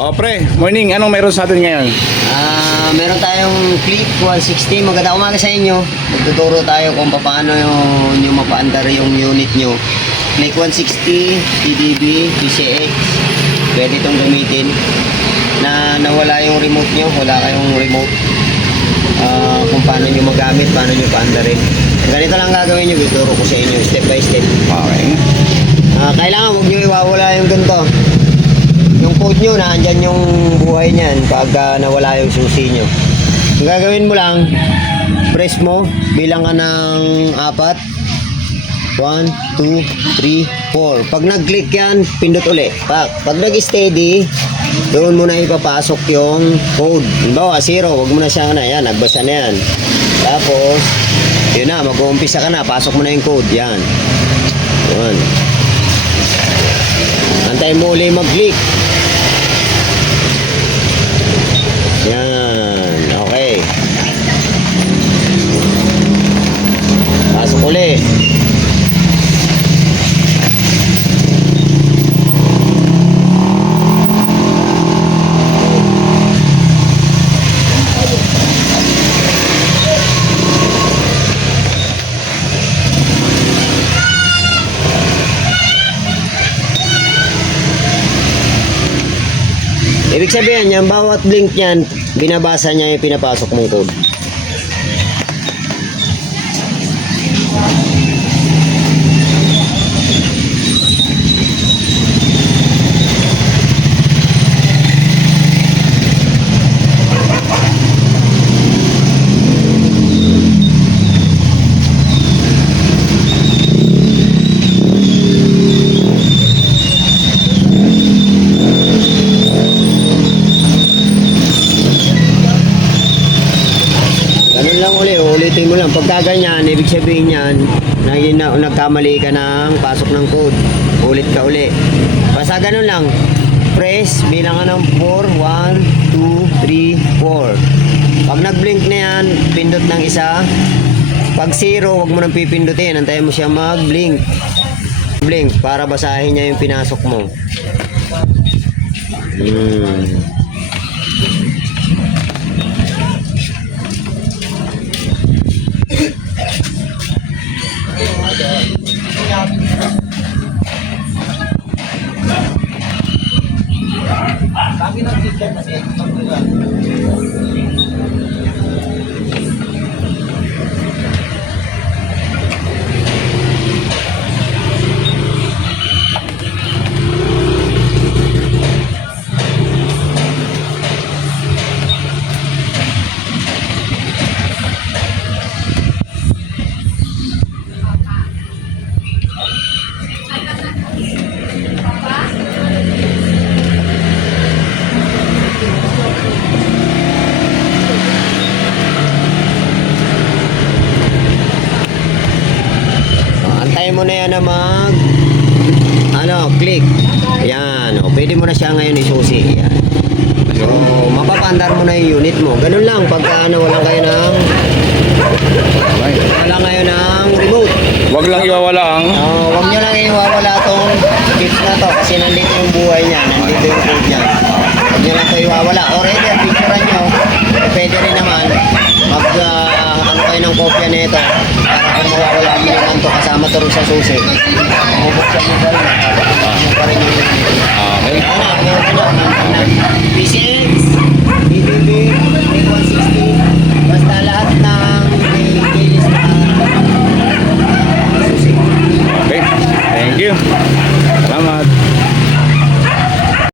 O pre, morning. Anong meron sa atin ngayon? Meron tayong Click 160. Magandang umaga sa inyo. Magtuturo tayo kung paano yung mapaandar yung unit nyo. Click 160, TDB, PCX. Pwede itong gamitin. Nawala yung remote nyo. Wala kayong remote. Kung paano nyo magamit, paano nyo paandarin. Ganito lang gagawin nyo. Tuturo ko sa inyo step by step. Okay. Kailangan huwag nyo iwawala yung ganito. Yung code nyo, naandyan yung buhay niyan pag nawala yung susi nyo. Ang gagawin mo lang, press mo, bilang ka ng 4. 1, 2, 3, 4. Pag nag-click yan, pindot uli. Pag nag-steady, doon mo na ipapasok yung code. Halimbawa, 0, wag mo na siya na. Yan, nagbasa na yan. Tapos, yun na, mag-uumpisa ka na. Pasok mo na yung code. Yan. Yan. Antay mo uli mag-click. Yan. Okay. Pasok uli. Ibig sabihin niyan, bawat blink niyan, binabasa niya yung pinapasok mong code. Ulitin mo lang. Pagka ganyan, ibig sabihin yan, nagkamali ka ng pasok ng code. Ulit ka uli. Basta ganun lang. Press, bilang ka ng 4. 1, 2, 3, 4. Pag nag-blink na yan, pindot ng isa. Pag 0, huwag mo nang pipindutin. Antayin mo siya mag-blink. Blink, para basahin niya yung pinasok mo. Mo na yan na click. Yan, pwede mo na siya ngayon isusi. Yan. So, mapapandar mo na yung unit mo. Ganun lang, pagka nawalan kayo ng remote. Wag lang iwawala ang... Wag nyo lang iwawala tong chips na to kasi nandito yung buhay niya, nandito yung code niya. Wag nyo lang ito iwawala. Already, picturean nyo. Pwede rin naman kayo ng kopya nito para kung mawawala nyo naman to kasama to rin sa susi. Mabuksan nyo pa rin. Pa rin yung